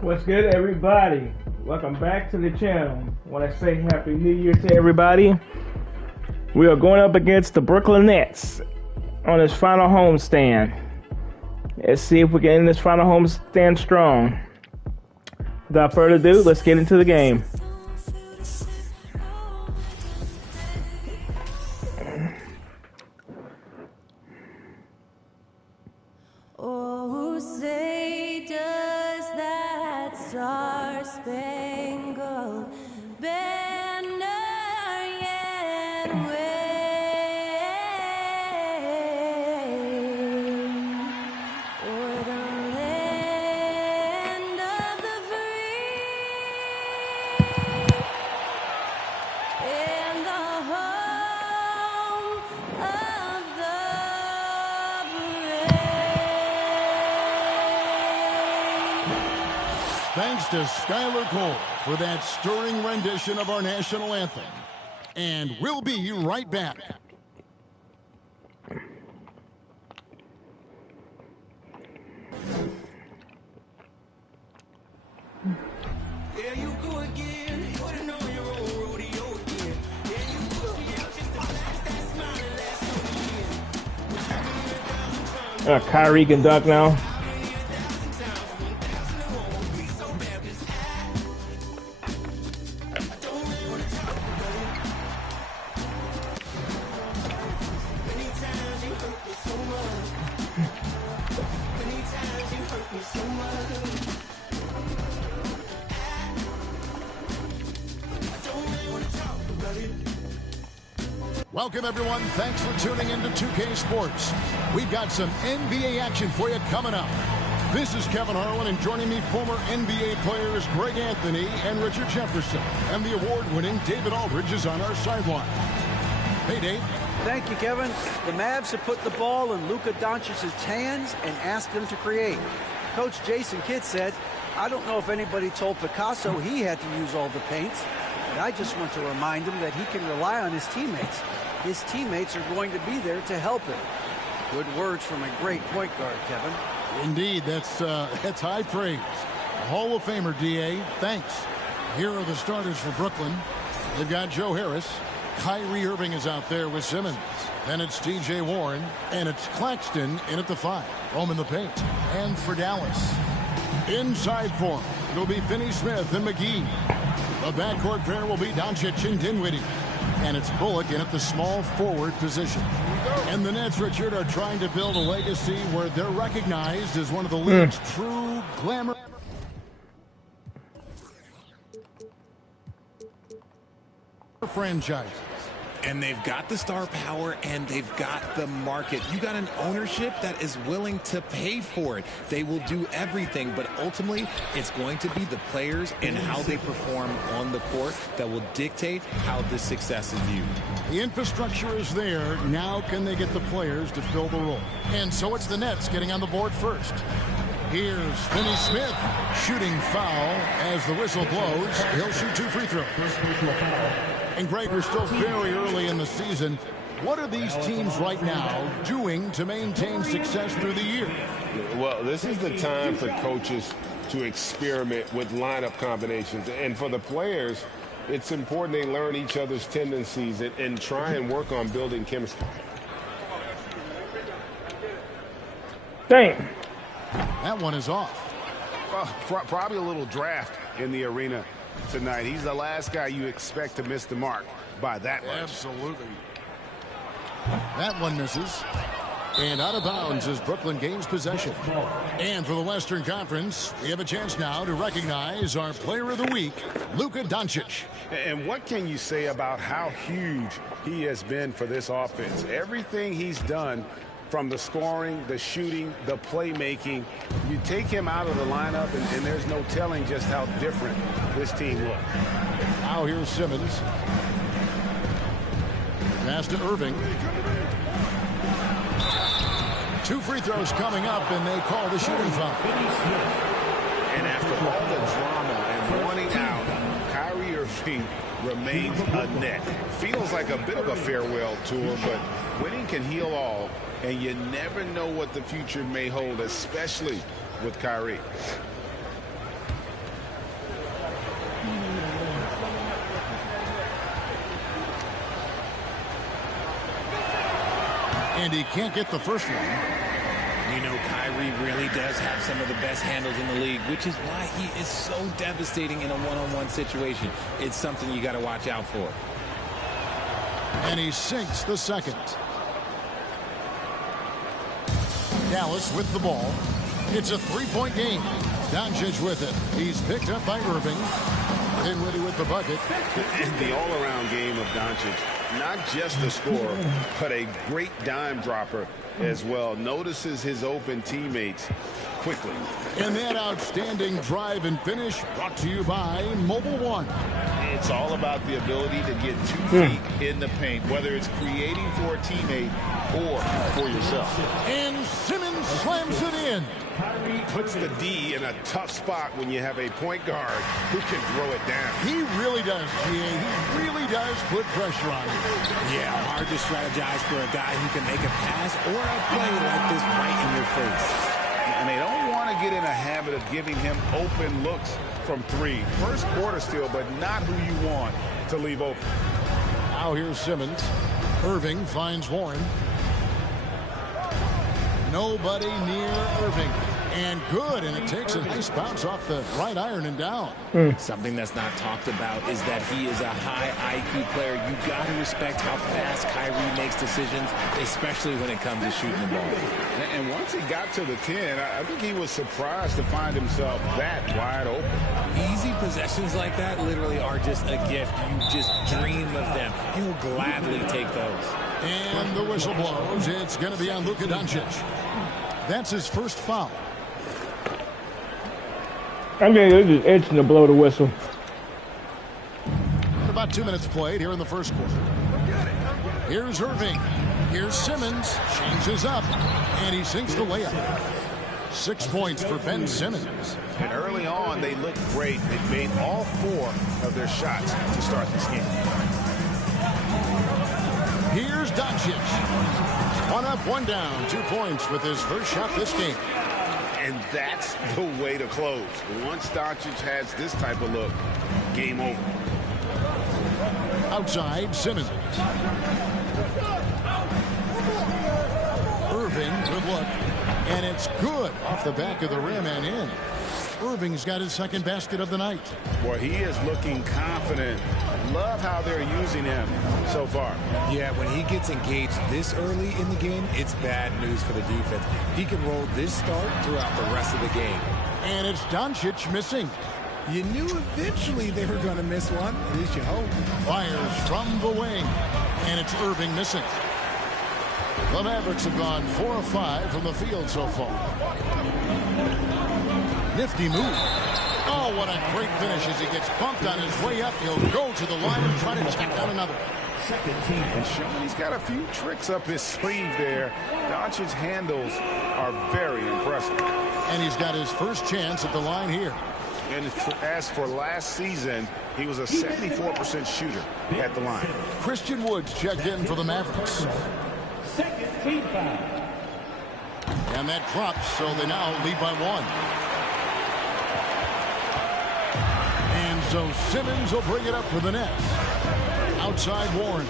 What's good, everybody? Welcome back to the channel. Want to say Happy New Year to everybody. We are going up against the Brooklyn Nets on this final homestand. Let's see if we can end this final homestand strong. Without further ado, let's get into the game. Oh, say does that star-spangled banner yet wave o'er the land of the free and the home of the brave. Thanks to Skylar Cole for that stirring rendition of our national anthem. And we'll be right back. There you go again. You wouldn't know your own rodeo again. There you go again. Just to flash that smile and last so again. Kyrie can dunk now. Welcome, everyone. Thanks for tuning into 2K Sports. We've got some NBA action for you coming up. This is Kevin Harlan, and joining me, former NBA players Greg Anthony and Richard Jefferson. And the award-winning David Aldridge is on our sideline. Hey, Dave. Thank you, Kevin. The Mavs have put the ball in Luka Doncic's hands and asked him to create. Coach Jason Kidd said, "I don't know if anybody told Picasso he had to use all the paints, but I just want to remind him that he can rely on his teammates. His teammates are going to be there to help him." Good words from a great point guard, Kevin. Indeed, that's high praise. Hall of Famer, D.A., thanks. Here are the starters for Brooklyn. They've got Joe Harris. Kyrie Irving is out there with Simmons. Then it's T.J. Warren. And it's Claxton in at the 5. Home in the paint. And for Dallas, inside for him, it'll be Finney-Smith and McGee. The backcourt pair will be Doncic and Dinwiddie. And it's Bullock in at the small forward position. And the Nets, Richard, are trying to build a legacy where they're recognized as one of the league's true glamour franchises. And they've got the star power and they've got the market. You got an ownership that is willing to pay for it. They will do everything, but ultimately it's going to be the players and how they perform on the court that will dictate how this success is viewed. The infrastructure is there. Now can they get the players to fill the role? And so it's the Nets getting on the board first. Here's Finney-Smith shooting foul as the whistle blows. He'll shoot 2 free throws. And Greg, we're still very early in the season. What are these teams right now doing to maintain success through the year? Well, this is the time for coaches to experiment with lineup combinations. And for the players, it's important they learn each other's tendencies and try and work on building chemistry. Dang. That one is off. Probably a little draft in the arena tonight. He's the last guy you expect to miss the mark by that much. Absolutely. That one misses. And out of bounds as Brooklyn gains possession. And for the Western Conference, we have a chance now to recognize our player of the week, Luka Doncic. And what can you say about how huge he has been for this offense? Everything he's done, from the scoring, the shooting, the playmaking, you take him out of the lineup, and there's no telling just how different this team looks. Now here's Simmons. Pass to Irving. 2 free throws coming up, and they call the shooting foul. And after all the drama and wanting out, Kyrie Irving remains a net. Feels like a bit of a farewell tour, but winning can heal all, and you never know what the future may hold, especially with Kyrie. And he can't get the first one. You know, Kyrie really does have some of the best handles in the league, which is why he is so devastating in a one-on-one situation. It's something you got to watch out for. And he sinks the second. Dallas with the ball. It's a three-point game. Doncic with it. He's picked up by Irving. Dinwiddie with the bucket. And the all-around game of Doncic. Not just a scorer, but a great dime dropper as well. Notices his open teammates quickly. And that outstanding drive and finish brought to you by Mobile One. It's all about the ability to get 2 feet in the paint, whether it's creating for a teammate or for yourself. And Simmons slams it in. Kyrie puts the D in a tough spot when you have a point guard who can throw it down. He really does, GA. He really does put pressure on you. Yeah, hard to strategize for a guy who can make a pass or a play like this right in your face. And they don't want to get in a habit of giving him open looks from 3. First quarter still, but not who you want to leave open. Now here's Simmons. Irving finds Warren. Nobody near Irving. And good, and it takes a nice bounce off the right iron and down. Something that's not talked about is that he is a high IQ player. You got to respect how fast Kyrie makes decisions, especially when it comes to shooting the ball. And once he got to the 10, I think he was surprised to find himself that wide open. Easy possessions like that literally are just a gift. You just dream of them. He'll gladly take those. And the whistle blows. It's going to be on Luka Doncic. That's his first foul. I'm just itching to blow the whistle. About 2 minutes played here in the first quarter. Here's Irving. Here's Simmons. Changes up. And he sinks the layup. 6 points for Ben Simmons. And early on, they looked great. They made all 4 of their shots to start this game. Here's Doncic. 1 up, 1 down. 2 points with his first shot this game. And that's the way to close. Once Doncic has this type of look, game over. Outside, Simmons. Irving, good look. And it's good off the back of the rim and in. Irving's got his second basket of the night. Boy, he is looking confident. Love how they're using him so far. Yeah, when he gets engaged this early in the game, it's bad news for the defense. He can roll this start throughout the rest of the game. And it's Doncic missing. You knew eventually they were going to miss one. At least you hope. Fires from the wing. And it's Irving missing. The Mavericks have gone 4 of 5 from the field so far. Nifty move. Oh, what a great finish as he gets bumped on his way up. He'll go to the line and try to check out another. And showing he's got a few tricks up his sleeve there. Doncic's handles are very impressive. And he's got his first chance at the line here. And as for last season, he was a 74% shooter at the line. Christian Woods checked in for the Mavericks. Second team foul. And that drops, so they now lead by 1. And so Simmons will bring it up for the Nets. Outside Warren.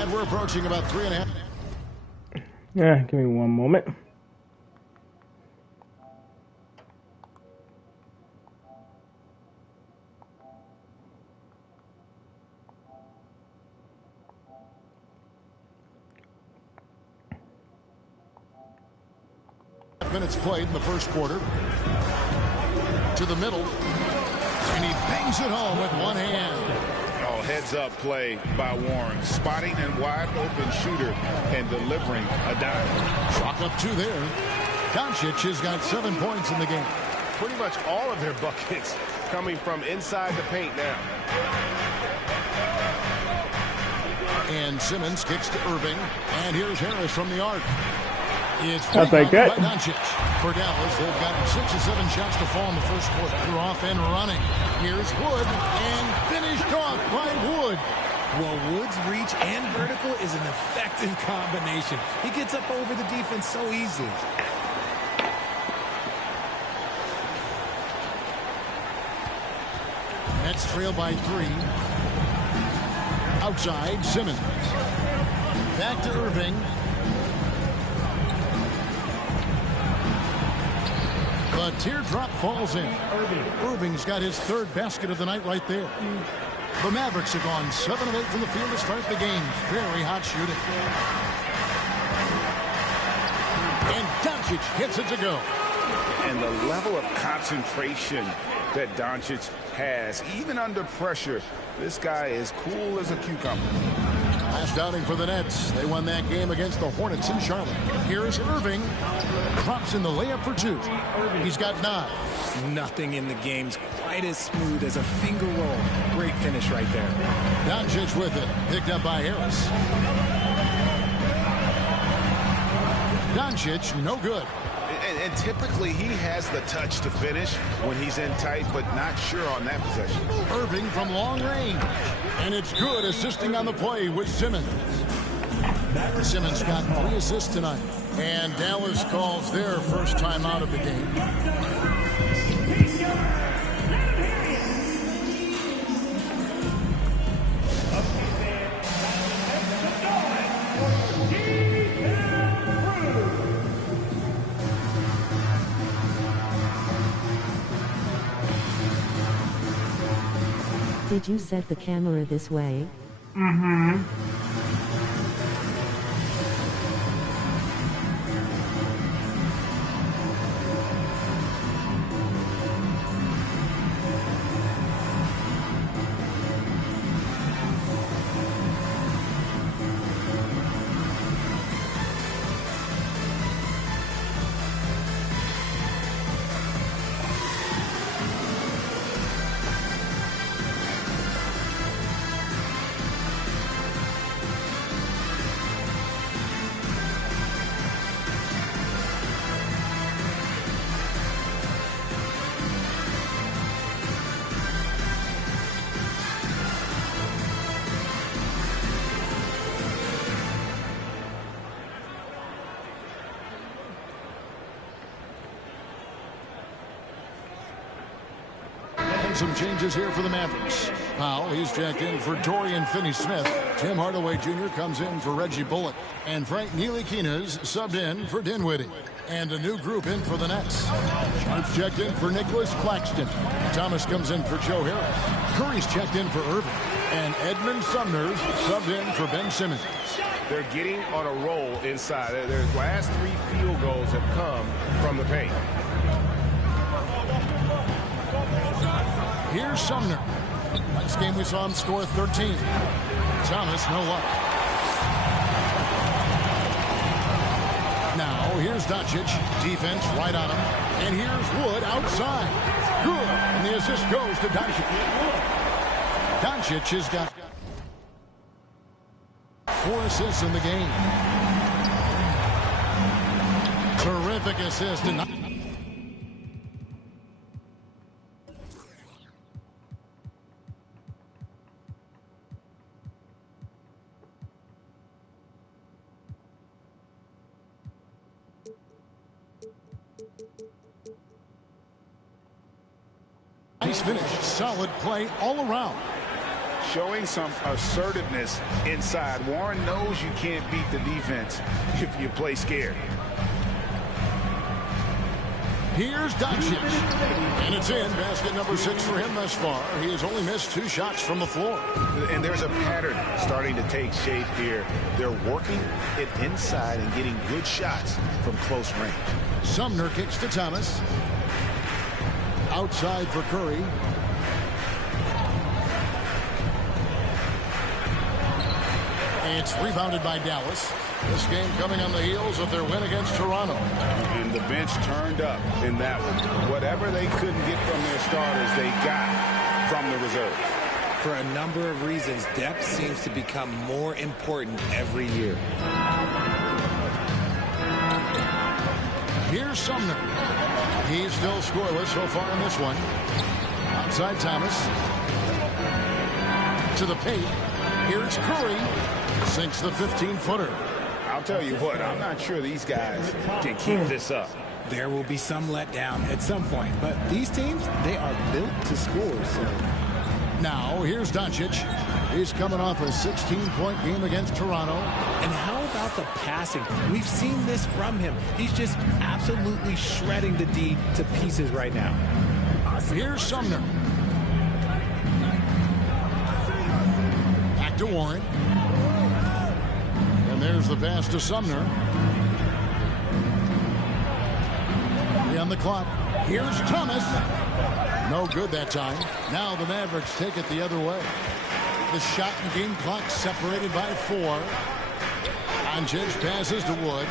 And we're approaching about 3.5. Yeah, give me 1 moment. Minutes played in the first quarter. To the middle. And he bangs it home with one hand. Oh, heads-up play by Warren. Spotting a wide-open shooter and delivering a dime. Chalk up 2 there. Doncic has got 7 points in the game. Pretty much all of their buckets coming from inside the paint now. And Simmons kicks to Irving. And here's Harris from the arc. It's I'll take that. by Doncic. For Dallas, they've gotten 6 or 7 shots to fall in the first quarter. They're off and running. Here's Wood, and finished off by Wood. Well, Wood's reach and vertical is an effective combination. He gets up over the defense so easily. Nets trail by 3. Outside, Simmons. Back to Irving. The teardrop falls in. Irving's got his third basket of the night right there. The Mavericks have gone 7 of 8 from the field to start the game. Very hot shooting. And Doncic hits it to go. And the level of concentration that Doncic has, even under pressure, this guy is cool as a cucumber. Last outing for the Nets. They won that game against the Hornets in Charlotte. Here's Irving. Drops in the layup for 2. He's got 9. Nothing in the game's quite as smooth as a finger roll. Great finish right there. Doncic with it. Picked up by Harris. Doncic, no good. And typically he has the touch to finish when he's in tight, but not sure on that possession. Irving from long range. And it's good, assisting on the play with Simmons. Simmons got 3 assists tonight. And Dallas calls their first time out of the game. Did you set the camera this way? Mm-hmm. Some changes here for the Mavericks. Powell, he's checked in for Dorian Finney-Smith. Tim Hardaway Jr. comes in for Reggie Bullock. And Frank Ntilikina's subbed in for Dinwiddie. And a new group in for the Nets. Sharp's checked in for Nicholas Claxton. Thomas comes in for Joe Harris. Curry's checked in for Irving. And Edmund Sumner's subbed in for Ben Simmons. They're getting on a roll inside. Their last 3 field goals have come from the paint. Here's Sumner. Last game we saw him score 13. Thomas, no luck. Now, here's Doncic. Defense right on him. And here's Wood outside. Good. And the assist goes to Doncic. Doncic has got 4 assists in the game. Terrific assist. Nice finish. Solid play all around. Showing some assertiveness inside. Warren knows you can't beat the defense if you play scared. Here's Doncic. And it's in. Basket number 6 for him thus far. He has only missed 2 shots from the floor. And there's a pattern starting to take shape here. They're working it inside and getting good shots from close range. Sumner kicks to Thomas. Outside for Curry. It's rebounded by Dallas. This game coming on the heels of their win against Toronto. And the bench turned up in that one. Whatever they couldn't get from their starters, they got from the reserves. For a number of reasons, depth seems to become more important every year. Here's Sumner. He's still scoreless so far in this one. Outside Thomas. To the paint. Here's Curry. Sinks the 15-footer. I'll tell you what, I'm not sure these guys can keep this up. There will be some letdown at some point, but these teams, they are built to score, so Now, here's Doncic. He's coming off a 16-point game against Toronto. And how about the passing? We've seen this from him. He's just absolutely shredding the D to pieces right now. Here's Sumner. Back to Warren. And there's the pass to Sumner. On the clock. Here's Thomas. No good that time. Now the Mavericks take it the other way. The shot and game clock separated by 4. Doncic passes to Wood.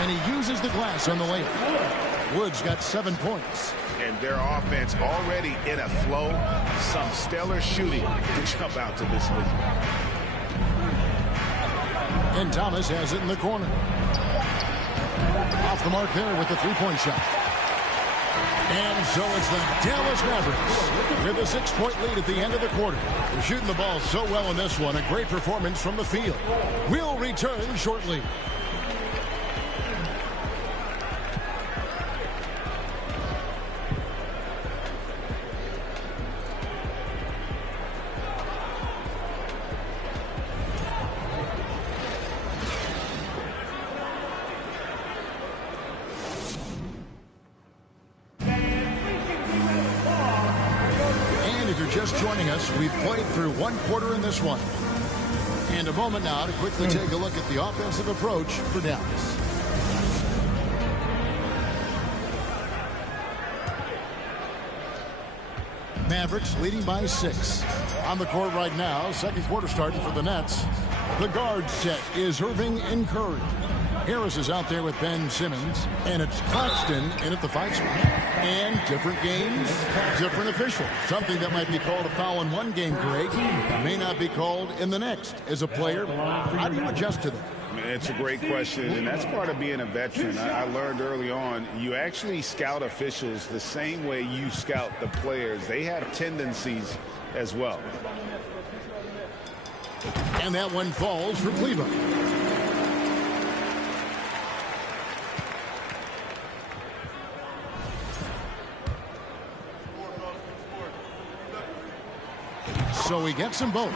And he uses the glass on the layup. Wood's got 7 points. And their offense already in a flow. Some stellar shooting to jump out to this lead. And Thomas has it in the corner. Off the mark there with the three-point shot. And so it's the Dallas Mavericks with a 6-point lead at the end of the quarter. They're shooting the ball so well in this one. A great performance from the field. We'll return shortly. Just joining us, we've played through one quarter in this one. And a moment now to quickly take a look at the offensive approach for Dallas. Mavericks leading by 6. On the court right now, second quarter starting for the Nets. The guard set is Irving and Curry. Harris is out there with Ben Simmons, and it's Claxton in at the 5 spot. And different games, different officials. Something that might be called a foul in one game, Greg, may not be called in the next. As a player, how do you adjust to that? It's a great question, and that's part of being a veteran. I learned early on, you actually scout officials the same way you scout the players. They have tendencies as well. And that one falls for Cleveland. So he gets them both.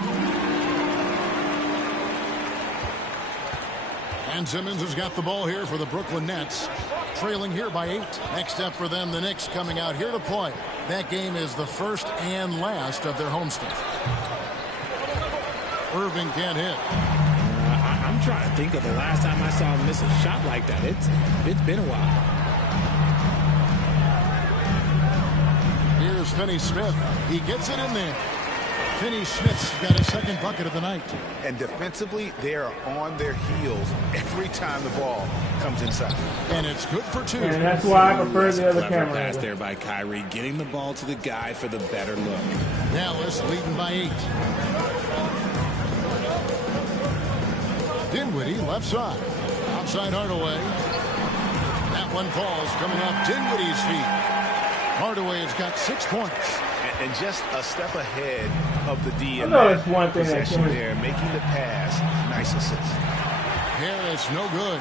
And Simmons has got the ball here for the Brooklyn Nets. Trailing here by 8. Next up for them, the Knicks coming out here to play. That game is the first and last of their homestand. Irving can't hit. I'm trying to think of the last time I saw him miss a shot like that. It's been a while. Here's Finney-Smith. He gets it in there. Finney-Smith's got his second bucket of the night. And defensively, they are on their heels every time the ball comes inside. And it's good for 2. And that's why I prefer the other camera. Pass there by Kyrie, getting the ball to the guy for the better look. Dallas leading by 8. Dinwiddie left side. Outside Hardaway. That one falls coming off Dinwiddie's feet. Hardaway has got 6 points. And just a step ahead of the D in know that that's one thing possession that there, making the pass. Nice assist. Harris, no good.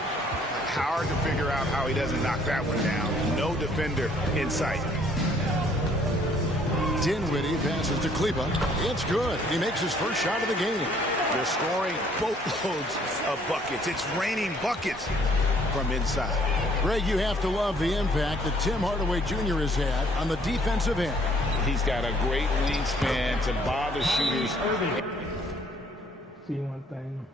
Hard to figure out how he doesn't knock that one down. No defender in sight. Dinwiddie passes to Kleba. It's good. He makes his first shot of the game. They're scoring boatloads of buckets. It's raining buckets from inside. Greg, you have to love the impact that Tim Hardaway Jr. has had on the defensive end. He's got a great wingspan to bother shooters. See one thing.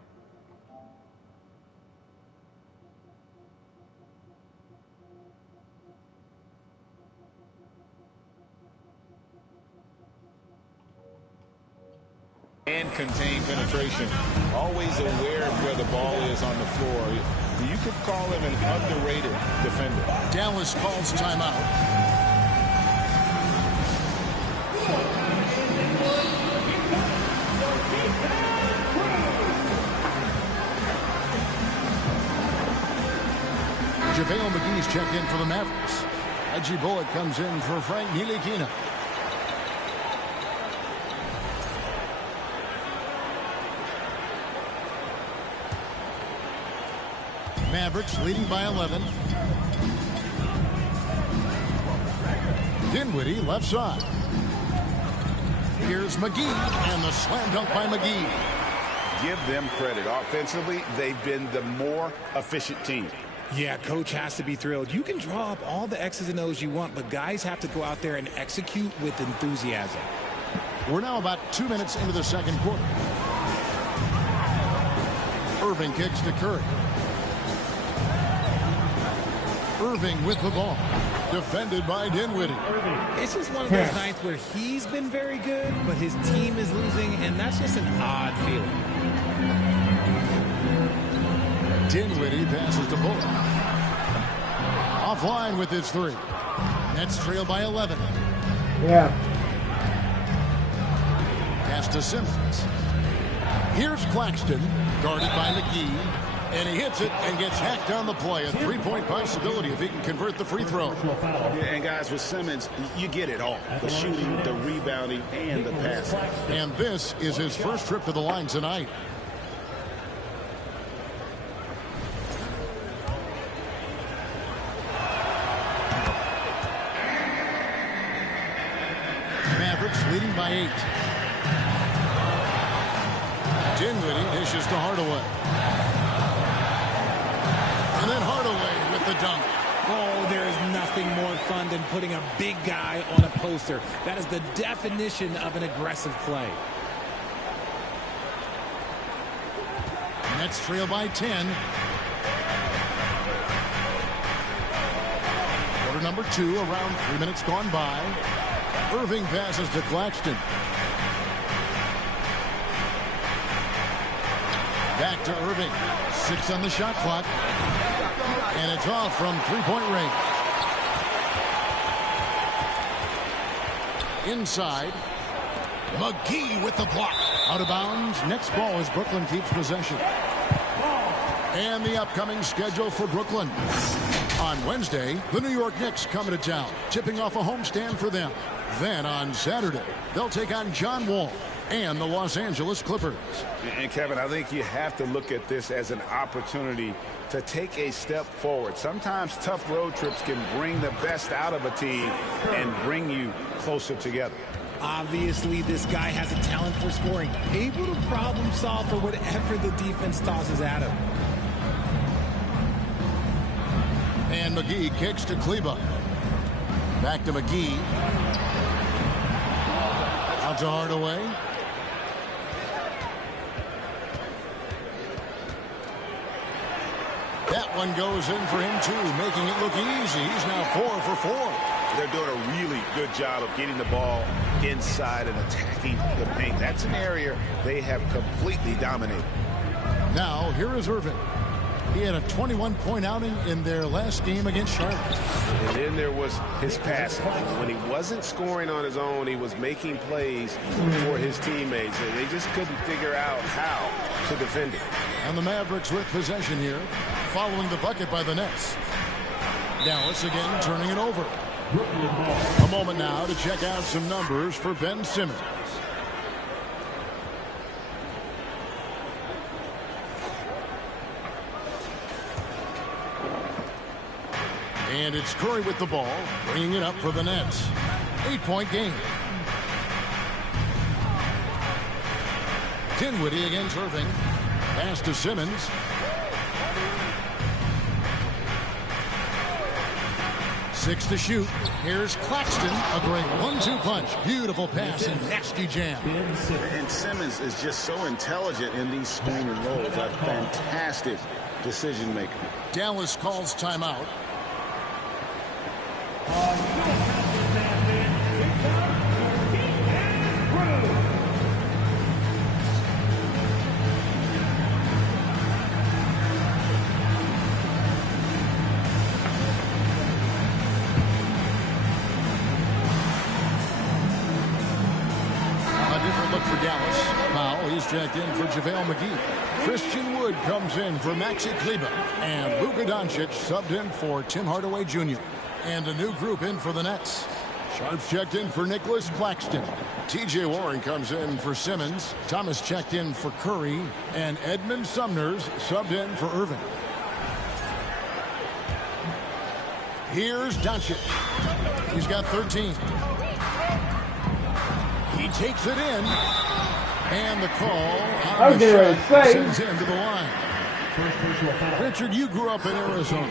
And contain penetration. Always aware of where the ball is on the floor. You could call him an underrated defender. Dallas calls timeout. JaVale McGee's checked in for the Mavericks. Reggie Bullock comes in for Frank Ntilikina. Mavericks leading by 11. Dinwiddie left side. Here's McGee, and the slam dunk by McGee. Give them credit. Offensively, they've been the more efficient team. Yeah, coach has to be thrilled. You can draw up all the X's and O's you want, but guys have to go out there and execute with enthusiasm. We're now about 2 minutes into the second quarter. Irving kicks to Curry. Irving with the ball. Defended by Dinwiddie. It's just one of those nights where he's been very good, but his team is losing, and that's just an odd feeling. Dinwiddie passes to Bullock. Offline with his three. Nets trail by 11. Yeah. Pass to Simmons. Here's Claxton, guarded by McGee. And he hits it and gets hacked on the play. A three-point possibility if he can convert the free throw. Yeah, and guys, with Simmons, you get it all. The shooting, the rebounding, and the passing. And this is his first trip to the line tonight. Mavericks leading by 8. Dinwiddie dishes to Hardaway. And then Hardaway with the dunk. Oh, there is nothing more fun than putting a big guy on a poster. That is the definition of an aggressive play. Nets trail by 10. Quarter number 2, around 3 minutes gone by. Irving passes to Claxton. Back to Irving. 6 on the shot clock. And it's off from three-point range. Inside. McGee with the block. Out of bounds. Next ball as Brooklyn keeps possession. And the upcoming schedule for Brooklyn. On Wednesday, the New York Knicks come to town, tipping off a homestand for them. Then on Saturday, they'll take on John Wall and the Los Angeles Clippers. And Kevin, I think you have to look at this as an opportunity to take a step forward. Sometimes tough road trips can bring the best out of a team and bring you closer together. Obviously, this guy has a talent for scoring, able to problem solve for whatever the defense tosses at him. And McGee kicks to Kleba. Back to McGee. Out to Hardaway. That one goes in for him, too, making it look easy. He's now 4 for 4. They're doing a really good job of getting the ball inside and attacking the paint. That's an area they have completely dominated. Now, here is Irving. He had a 21-point outing in their last game against Charlotte. And then there was his passing. When he wasn't scoring on his own, he was making plays for his teammates. And they just couldn't figure out how to defend it. And the Mavericks with possession here, following the bucket by the Nets. Dallas again turning it over. A moment now to check out some numbers for Ben Simmons. And it's Curry with the ball, bringing it up for the Nets. 8-point game. Dinwiddie against Irving. Pass to Simmons. Six to shoot. Here's Claxton. A great 1-2 punch. Beautiful pass and nasty jam. And Simmons is just so intelligent in these screening roles. A fantastic decision maker. Dallas calls timeout. Checked in for JaVale McGee. Christian Wood comes in for Maxi Kleba. And Luka Doncic subbed in for Tim Hardaway Jr. And a new group in for the Nets. Sharps checked in for Nicholas Claxton. TJ Warren comes in for Simmons. Thomas checked in for Curry. And Edmund Sumner's subbed in for Irving. Here's Doncic. He's got 13. He takes it in. And the call on the shot sends him to the line. Richard, you grew up in Arizona.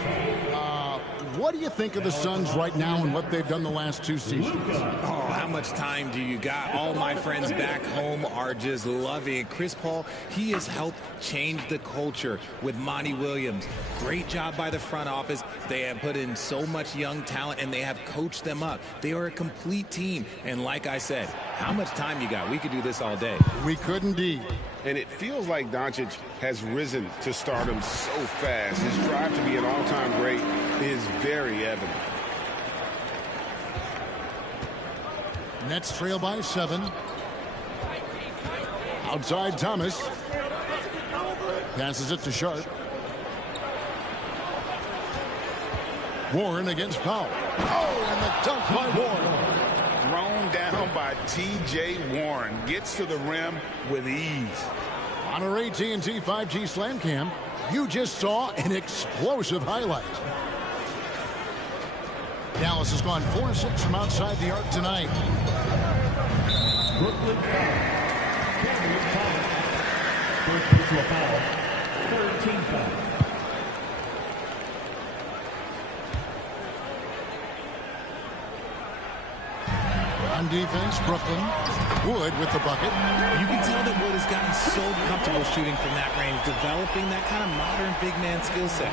What do you think of the Suns right now and what they've done the last 2 seasons? Oh, how much time do you got? All my friends back home are just loving it. Chris Paul, he has helped change the culture with Monty Williams. Great job by the front office. They have put in so much young talent, and they have coached them up. They are a complete team. And like I said, how much time you got? We could do this all day. We could indeed. And it feels like Doncic has risen to stardom so fast. His drive to be an all-time great is very evident. Nets trail by 7. Outside Thomas. Passes it to Sharp. Warren against Powell. Oh, and the dunk by Warren. Thrown down by T.J. Warren. Gets to the rim with ease. On our AT&T 5G Slam Cam, you just saw an explosive highlight. Dallas has gone 4-6 from outside the arc tonight. Brooklyn foul. Cameron foul. First personal foul. Third team foul. On defense, Brooklyn. Wood with the bucket. You can tell that Wood has gotten so comfortable shooting from that range, developing that kind of modern big man skill set.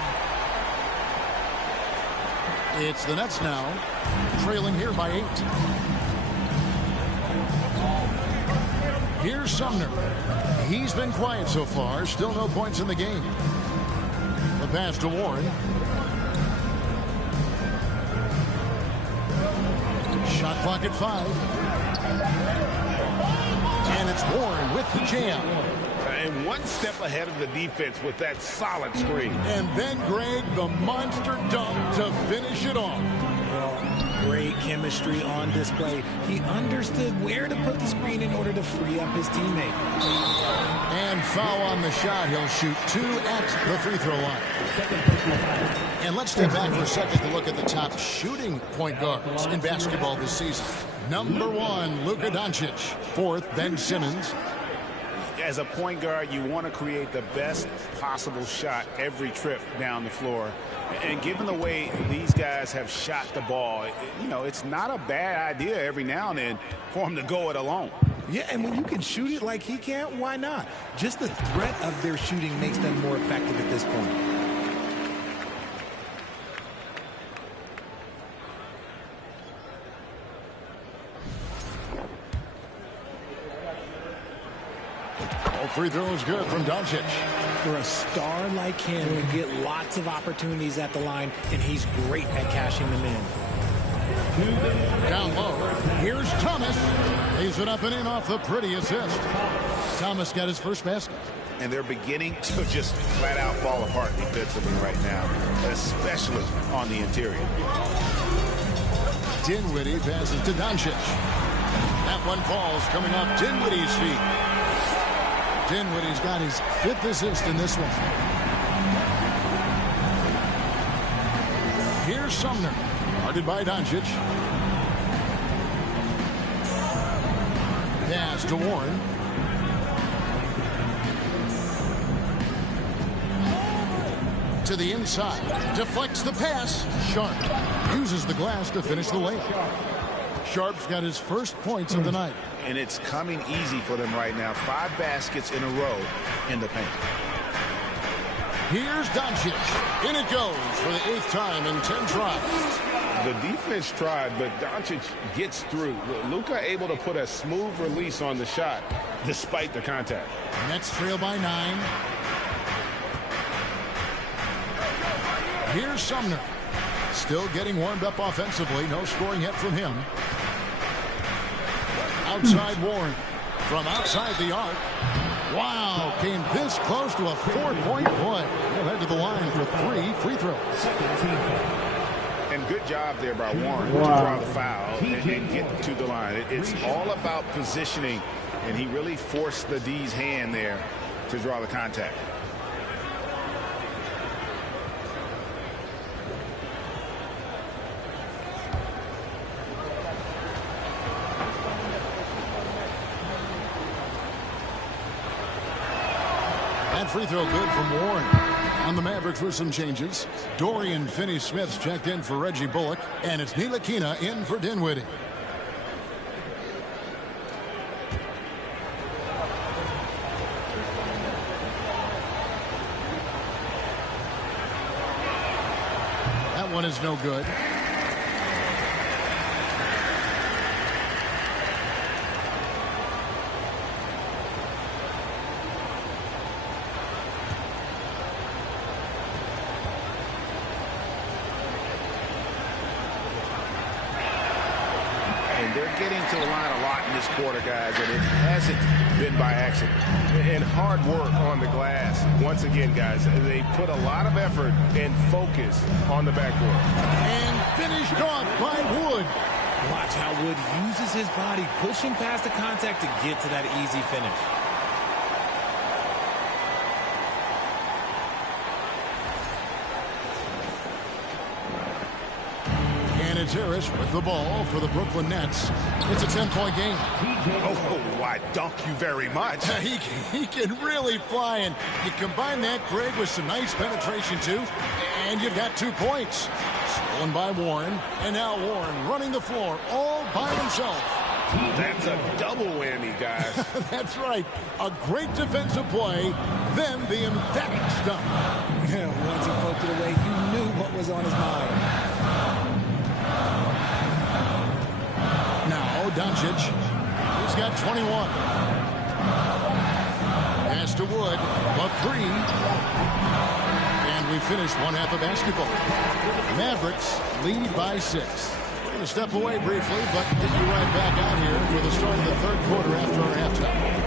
It's the Nets now, trailing here by 8. Here's Sumner. He's been quiet so far, still no points in the game. The pass to Warren. Shot clock at 5. And it's Warren with the jam. And one step ahead of the defense with that solid screen. And then Greg, the monster dunk to finish it off. Great chemistry on display. He understood where to put the screen in order to free up his teammate. And foul on the shot. He'll shoot 2 at the free throw line. And let's step back for a second to look at the top shooting point guards in basketball this season. Number 1, Luka Doncic. 4th, Ben Simmons. As a point guard, you want to create the best possible shot every trip down the floor. And given the way these guys have shot the ball, you know, it's not a bad idea every now and then for them to go it alone. Yeah, and when you can shoot it like he can, why not? Just the threat of their shooting makes them more effective at this point. Free throw is good from Doncic. For a star like him, you get lots of opportunities at the line, and he's great at cashing them in. Down low. Here's Thomas. Lays it up and in off the pretty assist. Thomas got his first basket. And they're beginning to just flat out fall apart defensively right now, especially on the interior. Dinwiddie passes to Doncic. That one falls coming off Dinwiddie's feet. Dinwiddie's got his 5th assist in this one. Here's Sumner. Guarded by Doncic. Pass to Warren. To the inside. Deflects the pass. Sharp uses the glass to finish the layup. Sharp's got his first points of the night. And it's coming easy for them right now. 5 baskets in a row in the paint. Here's Doncic. In it goes for the 8th time in 10 tries. The defense tried, but Doncic gets through. Luka able to put a smooth release on the shot despite the contact. Nets trail by 9. Here's Sumner. Still getting warmed up offensively. No scoring yet from him. Outside Warren. From outside the arc. Wow, came this close to a 4-point play. He'll head to the line for 3 free throws. And good job there by Warren to draw the foul and get to the line. It's all about positioning, and he really forced the D's hand there to draw the contact. That free throw good from Warren. On the Mavericks with some changes. Dorian Finney-Smith's checked in for Reggie Bullock. And it's Ntilikina in for Dinwiddie. That one is no good. And they're getting to the line a lot in this quarter, guys, and it hasn't been by accident. And hard work on the glass. Once again, guys, they put a lot of effort and focus on the backboard. And finished off by Wood. Watch how Wood uses his body, pushing past the contact to get to that easy finish. And it's Harris with the ball for the Brooklyn Nets. It's a 10-point game. Oh, why, dunk you very much. He can really fly, and you combine that, Greg, with some nice penetration, too, and you've got 2 points. Stolen by Warren, and now Warren running the floor all by himself. That's a double whammy, guys. That's right. A great defensive play, then the emphatic stop. Once he poked it away, you knew what was on his mind. Now, Doncic. He's got 21. Pass to Wood. A 3. And we finish one half of basketball. Mavericks lead by 6. We're going to step away briefly, but get you right back out here for the start of the third quarter after our halftime.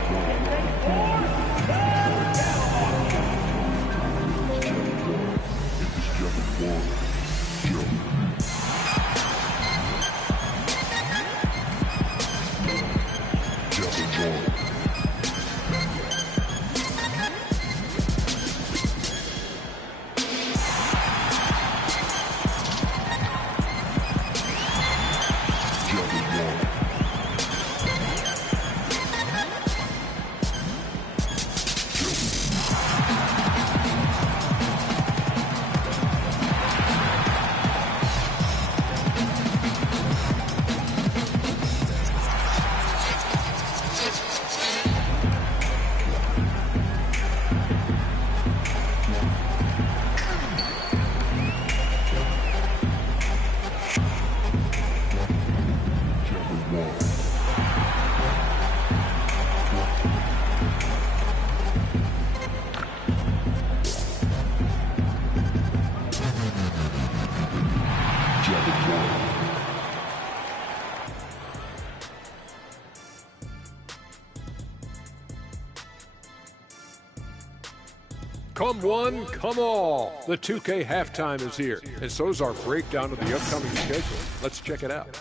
Come one, come all. The 2K halftime is here, and so is our breakdown of the upcoming schedule. Let's check it out.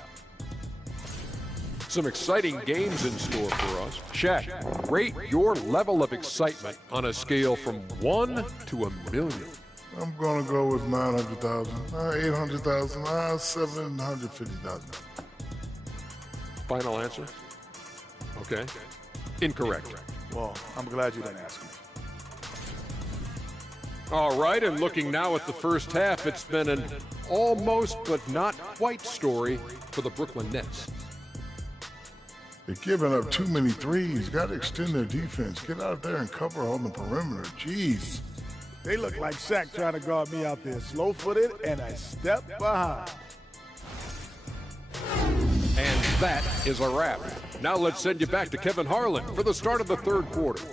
Some exciting games in store for us. Shaq, rate your level of excitement on a scale from 1 to 1,000,000. I'm going to go with 900,000, 800,000, 750,000. Final answer? Okay. Incorrect. Well, I'm glad you didn't ask me. All right, and looking now at the first half, it's been an almost but not quite story for the Brooklyn Nets. They're giving up too many threes. Got to extend their defense. Get out there and cover on the perimeter. Jeez. They look like Shaq trying to guard me out there. Slow-footed and a step behind. And that is a wrap. Now let's send you back to Kevin Harlan for the start of the third quarter.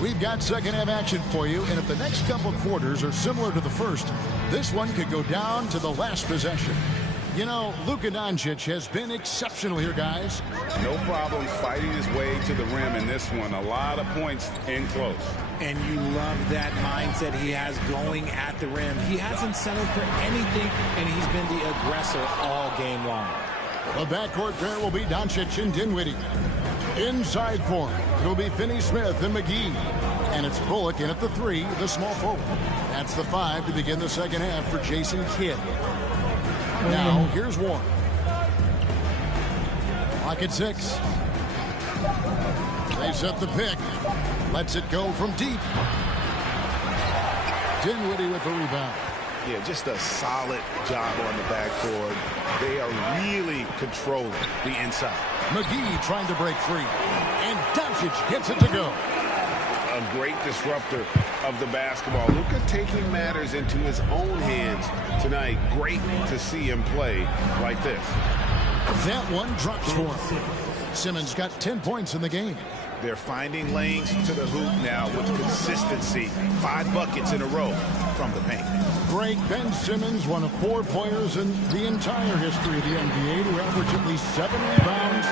We've got second half action for you, and if the next couple quarters are similar to the first, this one could go down to the last possession. You know, Luka Doncic has been exceptional here, guys. No problem fighting his way to the rim in this one. A lot of points in close. And you love that mindset he has going at the rim. He hasn't settled for anything, and he's been the aggressor all game long. The backcourt pair will be Doncic and Dinwiddie. Inside for it will be Finney-Smith and McGee. And it's Bullock in at the 3, the small forward. That's the 5 to begin the second half for Jason Kidd. Now, here's Warren. Clock at 6. They set the pick. Lets it go from deep. Dinwiddie with the rebound. Yeah, just a solid job on the backboard. They are really controlling the inside. McGee trying to break free. And Doncic gets it to go. A great disruptor of the basketball. Luka taking matters into his own hands tonight. Great to see him play like this. That one drops for him. Simmons got 10 points in the game. They're finding lanes to the hoop now with consistency. 5 buckets in a row from the paint. Greg Ben Simmons, one of 4 players in the entire history of the NBA to average at least 7 rebounds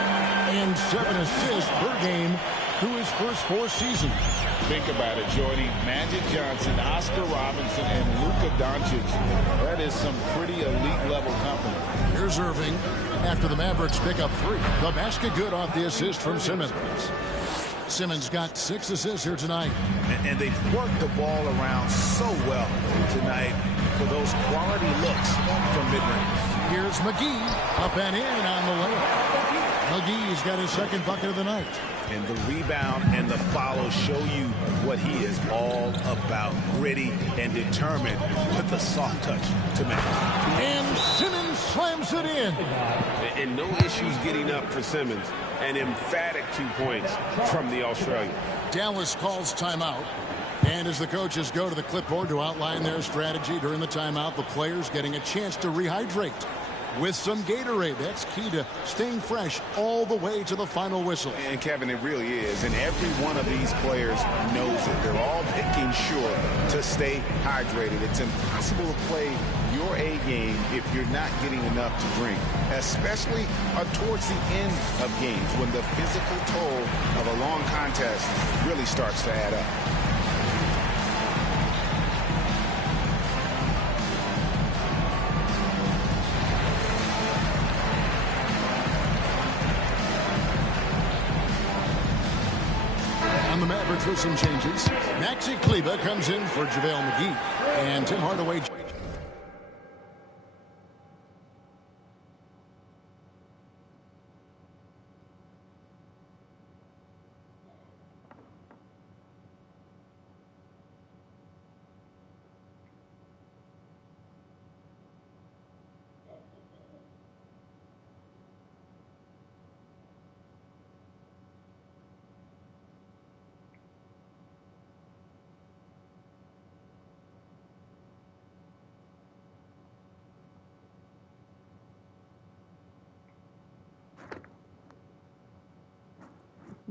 and 7 assists per game through his first 4 seasons. Think about it, Jordy. Magic Johnson, Oscar Robinson, and Luka Doncic. That is some pretty elite level company. Here's Irving after the Mavericks pick up 3. The basket good off the assist from Simmons. Simmons got 6 assists here tonight. And they've worked the ball around so well tonight for those quality looks from mid-range. Here's McGee up and in on the layup. McGee's got his second bucket of the night. And the rebound and the follow show you what he is all about. Gritty and determined with the soft touch to make. And Simmons slams it in. And no issues getting up for Simmons. An emphatic 2 points from the Australian. Dallas calls timeout. And as the coaches go to the clipboard to outline their strategy during the timeout, the players getting a chance to rehydrate with some Gatorade. That's key to staying fresh all the way to the final whistle. And Kevin, it really is. And every one of these players knows it. They're all making sure to stay hydrated. It's impossible to play your A game if you're not getting enough to drink, especially towards the end of games when the physical toll of a long contest really starts to add up. On the Mavericks with some changes. Maxi Kleber comes in for JaVale McGee. And Tim Hardaway.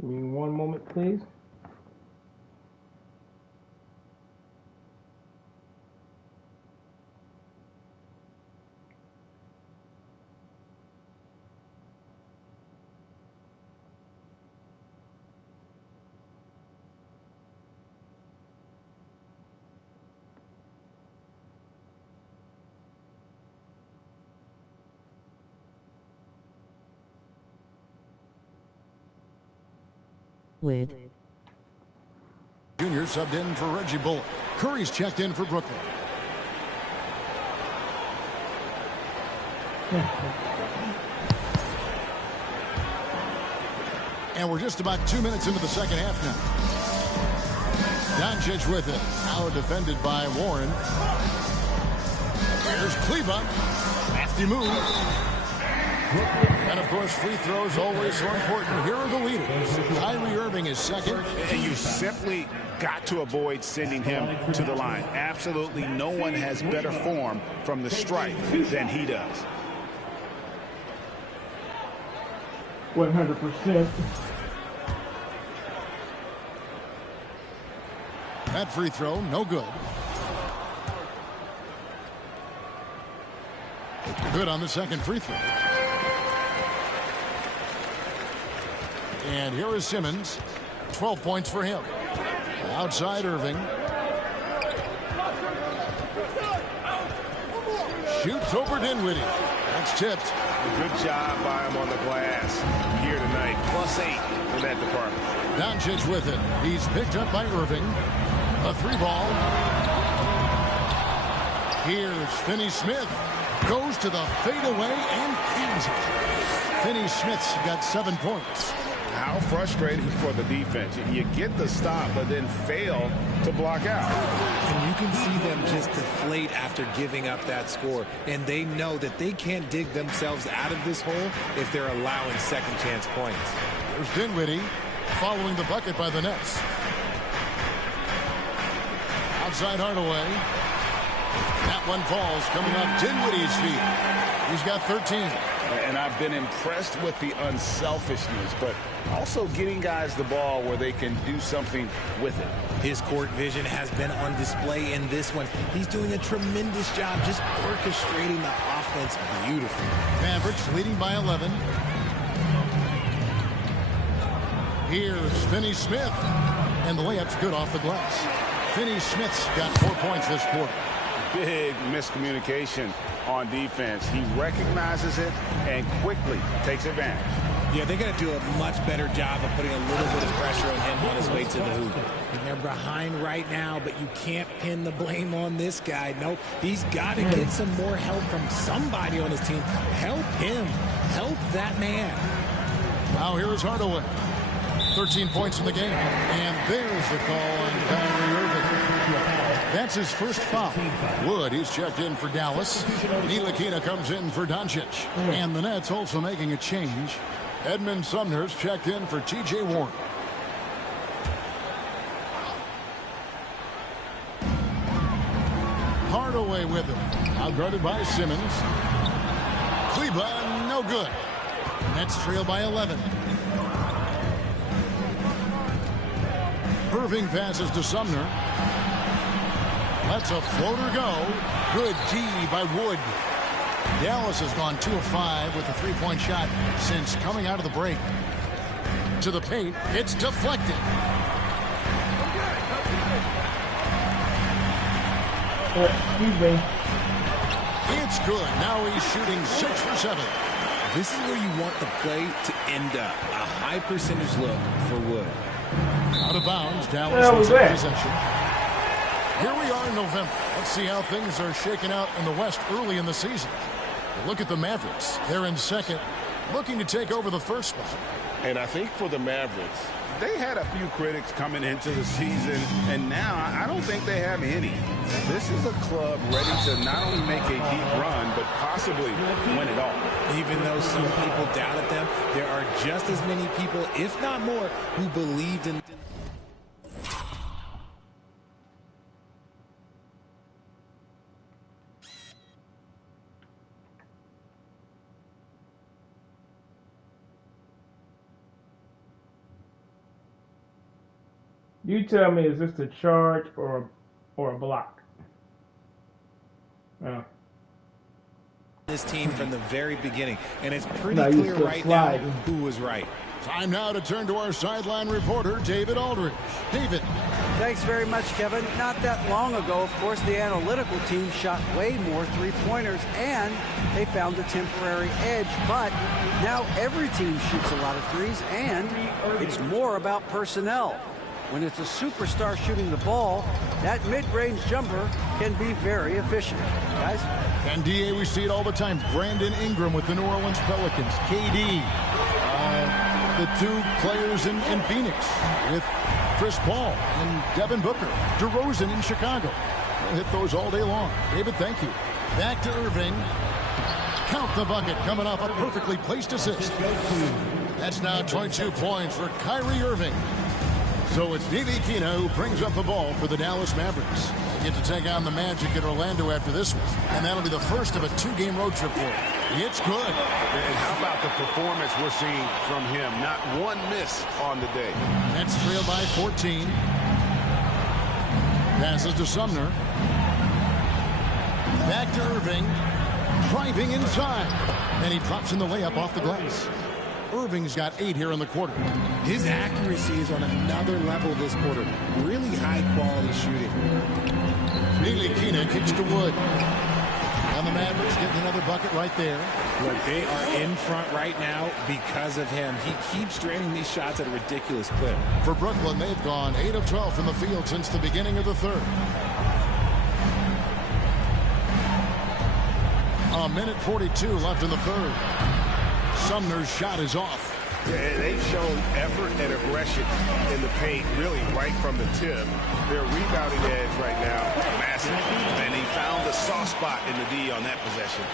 Give me one moment, please. Wade. Junior subbed in for Reggie Bullock. Curry's checked in for Brooklyn. And we're just about 2 minutes into the second half now. Doncic with it. Now defended by Warren. Here's Kleber. Nasty move. And, of course, free throws always so important. Here are the leaders. Kyrie Irving is second. And you simply got to avoid sending him to the line. Absolutely no one has better form from the stripe than he does. 100%. That free throw, no good. Good on the second free throw. And here is Simmons. 12 points for him. Outside Irving. Shoots over Dinwiddie. That's tipped. Good job by him on the glass here tonight. +8 in that department. Doncic with it. He's picked up by Irving. A 3-ball. Here's Finney-Smith. Goes to the fadeaway and cans it. Finney-Smith's got 7 points. How frustrating for the defense. You get the stop, but then fail to block out. And you can see them just deflate after giving up that score. And they know that they can't dig themselves out of this hole if they're allowing second chance points. There's Dinwiddie following the bucket by the Nets. Outside Hardaway. That one falls coming off Dinwiddie's feet. He's got 13. And I've been impressed with the unselfishness, but also getting guys the ball where they can do something with it. His court vision has been on display in this one. He's doing a tremendous job just orchestrating the offense beautifully. Mavericks leading by 11. Here's Finney-Smith. And the layup's good off the glass. Finney-Smith's got 4 points this quarter. Big miscommunication on defense. He recognizes it and quickly takes advantage. Yeah, they got to do a much better job of putting a little bit of pressure on him on his way to the hoop. And they're behind right now, but you can't pin the blame on this guy. Nope, he's got to get some more help from somebody on his team. Help him. Help that man. Now here is Hardaway. 13 points in the game. And there's the call on Kyrie Irving. That's his first foul. Wood, he's checked in for Dallas. Ntilikina comes in for Doncic. And the Nets also making a change. Edmund Sumner's checked in for T.J. Warren. Hardaway with him. Outguarded by Simmons. Kleba, no good. Nets trail by 11. Irving passes to Sumner. Lets a floater go. Good D by Wood. Dallas has gone 2 of 5 with a 3-point shot since coming out of the break. To the paint. It's deflected. Excuse me. It's good. Now he's shooting 6 for 7. This is where you want the play to end up. A high percentage look for Wood. Out of bounds. Dallas will take possession. Here we are in November. Let's see how things are shaking out in the West early in the season. Look at the Mavericks. They're in second, looking to take over the first spot. And I think for the Mavericks, they had a few critics coming into the season, and now I don't think they have any. This is a club ready to not only make a deep run, but possibly win it all. Even though some people doubted them, there are just as many people, if not more, who believed in. You tell me, is this a charge or a block? This team from the very beginning, and it's pretty clear right now who was right. Time now to turn to our sideline reporter, David Aldridge. David. Thanks very much, Kevin. Not that long ago, of course, the analytical team shot way more three-pointers, and they found a temporary edge. But now every team shoots a lot of threes, and it's more about personnel. When it's a superstar shooting the ball, that mid-range jumper can be very efficient. Guys? And DA, we see it all the time. Brandon Ingram with the New Orleans Pelicans. KD. The two players in Phoenix with Chris Paul and Devin Booker. DeRozan in Chicago. We'll hit those all day long. David, thank you. Back to Irving. Count the bucket coming off a perfectly placed assist. That's now 22 points for Kyrie Irving. So it's Ntilikina who brings up the ball for the Dallas Mavericks. They get to take on the Magic in Orlando after this one. And that'll be the first of a two-game road trip for him. It's good. And how about the performance we're seeing from him? Not one miss on the day. Nets trail by 14. Passes to Sumner. Back to Irving. Driving inside. And he drops in the layup off the glass. Irving's got 8 here in the quarter. His accuracy is on another level this quarter. Really high quality shooting. Ntilikina kicks to Wood. And the Mavericks getting another bucket right there. Look, they are in front right now because of him. He keeps draining these shots at a ridiculous clip. For Brooklyn, they've gone 8 of 12 from the field since the beginning of the third. A minute 42 left in the third. Sumner's shot is off. Yeah, they've shown effort and aggression in the paint, really right from the tip. Their rebounding edge right now, massive. And he found the soft spot in the D on that possession.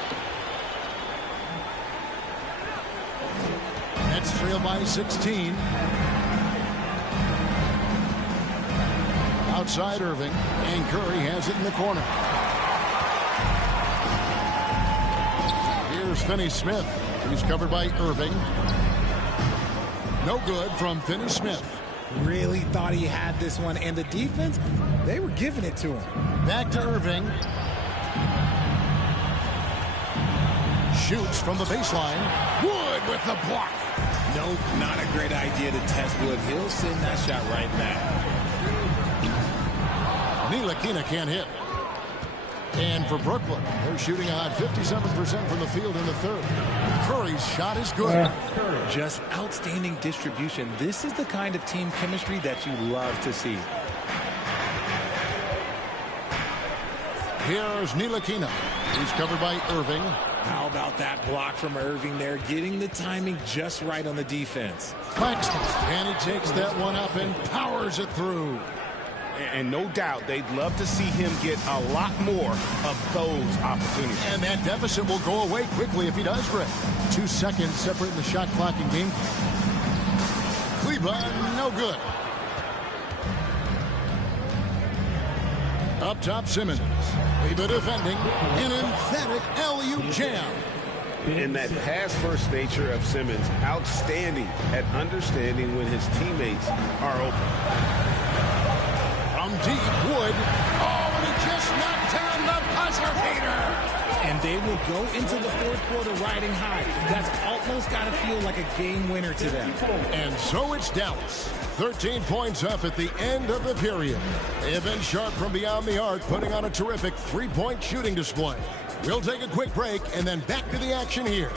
Nets trail by 16. Outside Irving, and Curry has it in the corner. Here's Finney-Smith. He's covered by Irving. No good from Finney-Smith. Really thought he had this one, and the defense, they were giving it to him. Back to Irving. Shoots from the baseline. Wood with the block. Nope, not a great idea to test Wood. He'll send that shot right back. Ntilikina can't hit. And for Brooklyn, they're shooting a hot 57% from the field in the third. Curry's shot is good. Just outstanding distribution. This is the kind of team chemistry that you love to see. Here's Ntilikina. He's covered by Irving. How about that block from Irving there, getting the timing just right on the defense. Claxton, and he takes that one up and powers it through. And no doubt they'd love to see him get a lot more of those opportunities. And that deficit will go away quickly if he does, Rick. 2 seconds separating the shot clock and game clock. Cleveland, no good. Up top, Simmons. Kleba defending. An emphatic alley-oop jam. And that pass-first nature of Simmons, outstanding at understanding when his teammates are open. From deep, Wood. Oh, and he just knocked down the buzzer beater. And they will go into the fourth quarter riding high. That's almost got to feel like a game winner to them. And so it's Dallas. 13 points up at the end of the period. They have been sharp from beyond the arc, putting on a terrific three-point shooting display. We'll take a quick break and then back to the action here.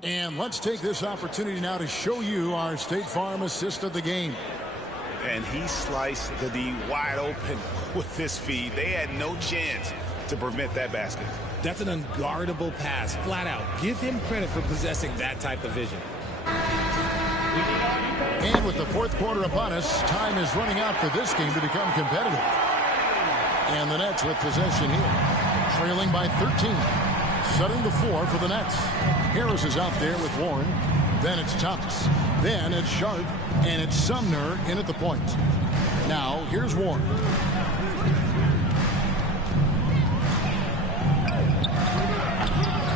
And let's take this opportunity now to show you our State Farm assist of the game. And he sliced the D wide open with this feed. They had no chance to prevent that basket. That's an unguardable pass, flat out. Give him credit for possessing that type of vision. And with the fourth quarter upon us, time is running out for this game to become competitive. And the Nets with possession here, trailing by 13. Setting the floor for the Nets. Harris is out there with Warren. Then it's Thomas. Then it's Sharp. And it's Sumner in at the point. Now, here's Warren.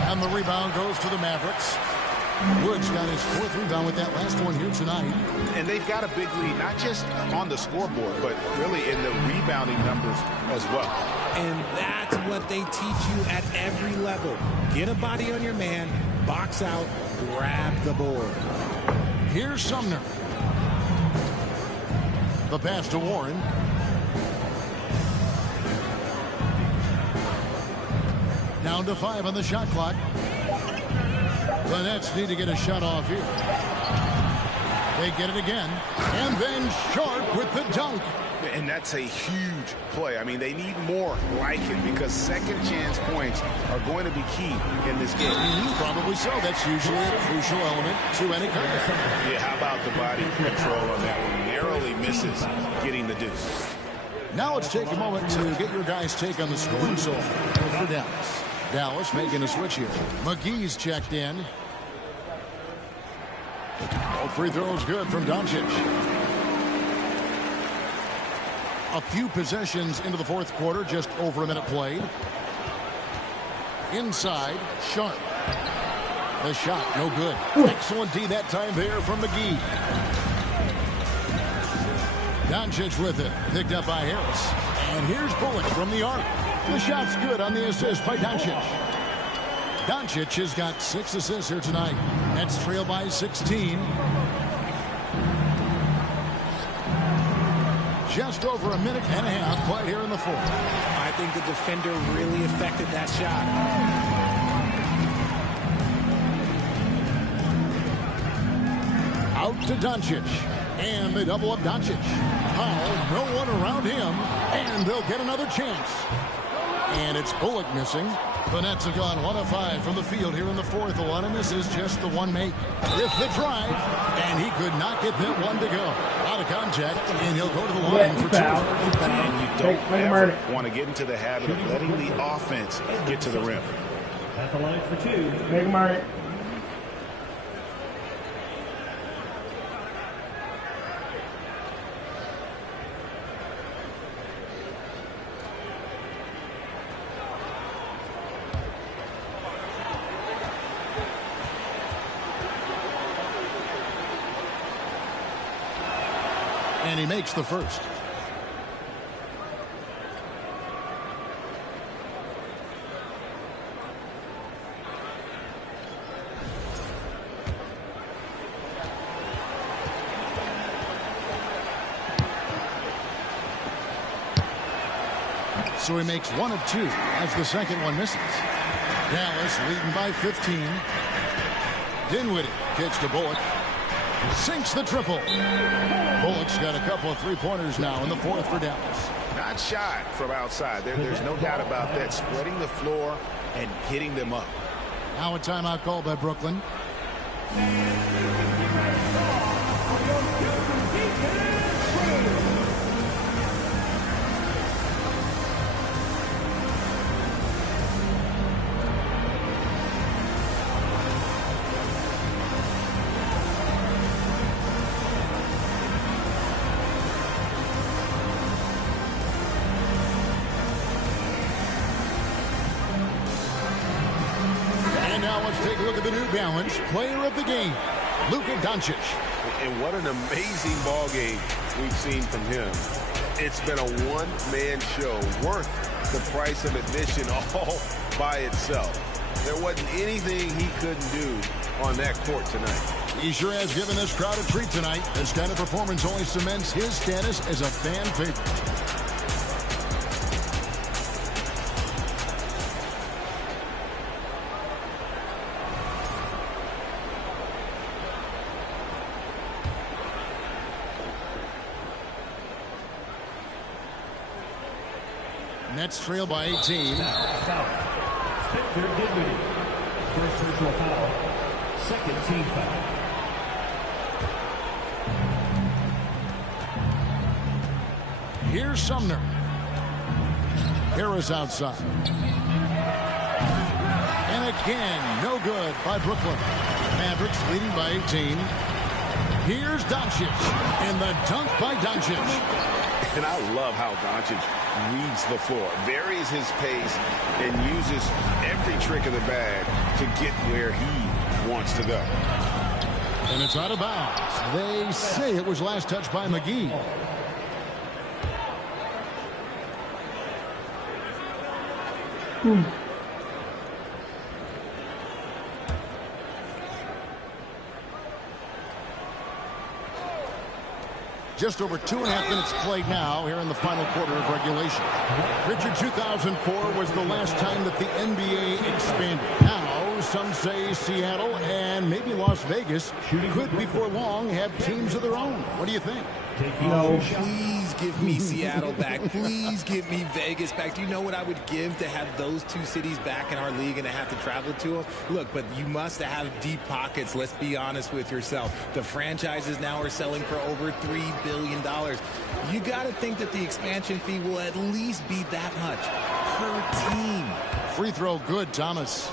And the rebound goes to the Mavericks. Wood's got his fourth rebound with that last one here tonight. And they've got a big lead, not just on the scoreboard, but really in the rebounding numbers as well. And that's what they teach you at every level. Get a body on your man, box out, grab the board. Here's Sumner. The pass to Warren. Down to 5 on the shot clock. The Nets need to get a shot off here. They get it again. And then Sharp with the dunk. And that's a huge play. I mean, they need more like it because second chance points are going to be key in this game. Probably so. That's usually a crucial element to any comeback. Yeah, how about the body control on that one? Narrowly misses getting the deuce. Now let's take a moment to get your guys' take on the scoring so far for Dallas. Dallas making a switch here. McGee's checked in. All free throws good from Doncic. A few possessions into the fourth quarter, just over a minute played. Inside, Sharp. The shot, no good. Excellent D that time there from McGee. Doncic with it, picked up by Harris. And here's Bullock from the arc. The shot's good on the assist by Doncic. Doncic has got 6 assists here tonight. Nets trail by 16. Just over a minute and a half played here in the fourth. I think the defender really affected that shot. Out to Doncic. And they double up Doncic. Powell, no one around him. And they'll get another chance. And it's Bullock missing. The Nets have gone 1 of 5 from the field here in the fourth. The one of misses, just the one make. With the drive, and he could not get that one to go. Out of contact, and he'll go to the line for 2. And you don't ever want to get into the habit of letting the offense get to the rim. At the line for 2. Make Murray. And he makes the first. So he makes 1 of 2 as the second one misses. Dallas leading by 15. Dinwiddie kicks to Bullock. Sinks the triple. Bullock's got a couple of three-pointers now in the fourth for Dallas. Not shy from outside. There's no doubt about that. Spreading the floor and hitting them up. Now a timeout called by Brooklyn. Take a look at the New Balance player of the game, Luka Doncic. And what an amazing ball game we've seen from him. It's been a one-man show worth the price of admission all by itself. There wasn't anything he couldn't do on that court tonight. He sure has given this crowd a treat tonight. This kind of performance only cements his status as a fan favorite. Nets trail by 18. Foul. Spencer Dinwiddie. First personal foul. Second team foul. Here's Sumner. Harris outside. And again, no good by Brooklyn. Mavericks leading by 18. Here's Doncic. And the dunk by Doncic. And I love how Doncic reads the floor, varies his pace, and uses every trick in the bag to get where he wants to go. And it's out of bounds. They say it was last touched by McGee. Just over 2.5 minutes played now here in the final quarter of regulation. Richard, 2004 was the last time that the NBA expanded. Now, some say Seattle and maybe Las Vegas could before long have teams of their own. What do you think? No, please give me Seattle back. Please give me Vegas back. Do you know what I would give to have those two cities back in our league and to have to travel to them? Look, but you must have deep pockets. Let's be honest with yourself. The franchises now are selling for over $3 billion. You got to think that the expansion fee will at least be that much per team. Free throw good, Thomas.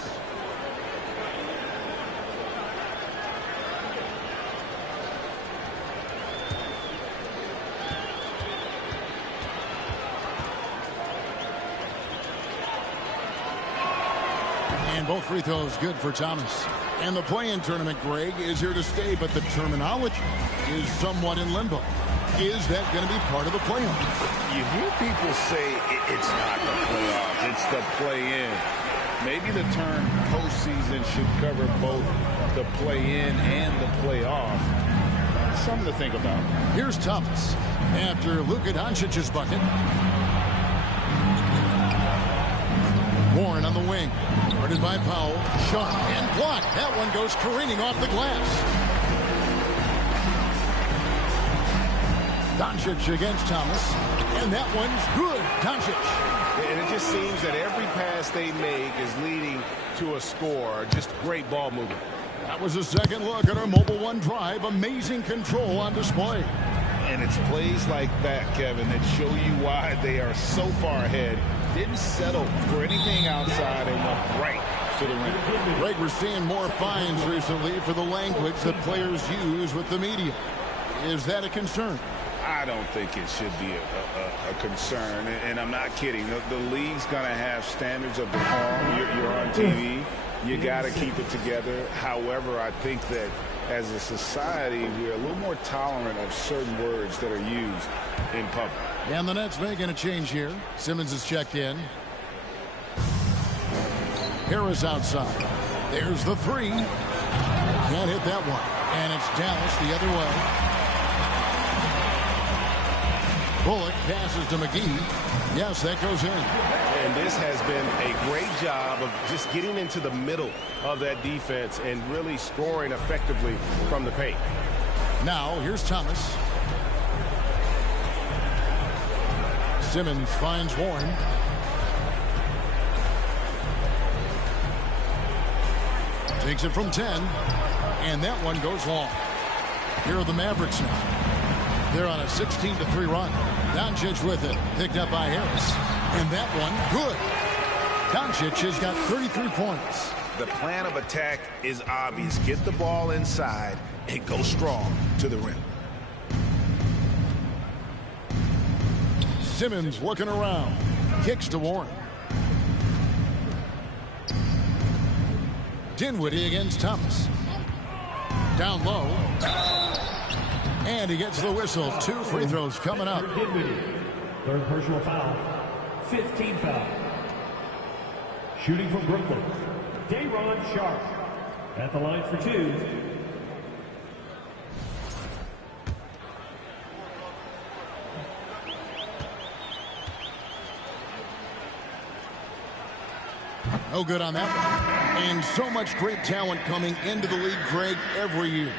And both free throws good for Thomas. And the play-in tournament, Greg, is here to stay, but the terminology is somewhat in limbo. Is that going to be part of the playoffs? You hear people say it's not the playoffs. it's the play-in. Maybe the term postseason should cover both the play-in and the playoff. Something to think about. Here's Thomas after Luka Doncic's bucket. Warren on the wing. Guarded by Powell. Shot and blocked. That one goes careening off the glass. Doncic against Thomas. And that one's good. Doncic. And it just seems that every pass they make is leading to a score. Just great ball movement. That was a second look at our Mobile One drive. Amazing control on display. And it's plays like that, Kevin, that show you why they are so far ahead. Didn't settle for anything outside and went right to the rim. Greg, we're seeing more fines recently for the language that players use with the media. Is that a concern? I don't think it should be a concern, and I'm not kidding. The league's going to have standards of decorum. You're on TV. You got to keep it together. However, I think that as a society, we're a little more tolerant of certain words that are used in public. And the Nets making a change here. Simmons is checked in. Harris outside. There's the three. Can't hit that one. And it's Dallas the other way. Bullock passes to McGee. Yes, that goes in. And this has been a great job of just getting into the middle of that defense and really scoring effectively from the paint. Now, here's Thomas. Simmons finds Warren. Takes it from 10. And that one goes long. Here are the Mavericks now. They're on a 16-3 run. Doncic with it. Picked up by Harris. And that one, good. Doncic has got 33 points. The plan of attack is obvious. Get the ball inside and go strong to the rim. Simmons looking around. Kicks to Warren. Dinwiddie against Thomas. Down low. And he gets the whistle. 2 free throws coming up. Third personal foul. 15 foul. Shooting from Brooklyn, Day'Ron Sharp. At the line for 2. No good on that one. And so much great talent coming into the league, Greg, every year.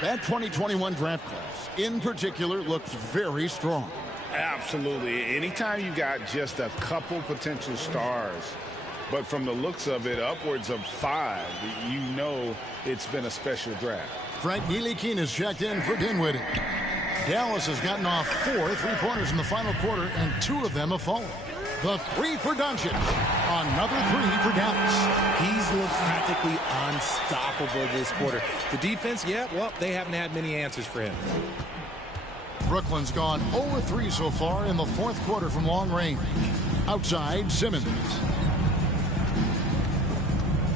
That 2021 draft class, in particular, looks very strong. Absolutely. Anytime you got just a couple potential stars, but from the looks of it, upwards of 5, you know it's been a special draft. Frank Ntilikina is checked in for Dinwiddie. Dallas has gotten off 4 3-pointers in the final quarter, and 2 of them have fallen. The 3 for Doncic. Another 3 for Dallas. He's looked practically unstoppable this quarter. The defense, yeah, well, they haven't had many answers for him. Brooklyn's gone 0-3 so far in the 4th quarter from long range. Outside, Simmons.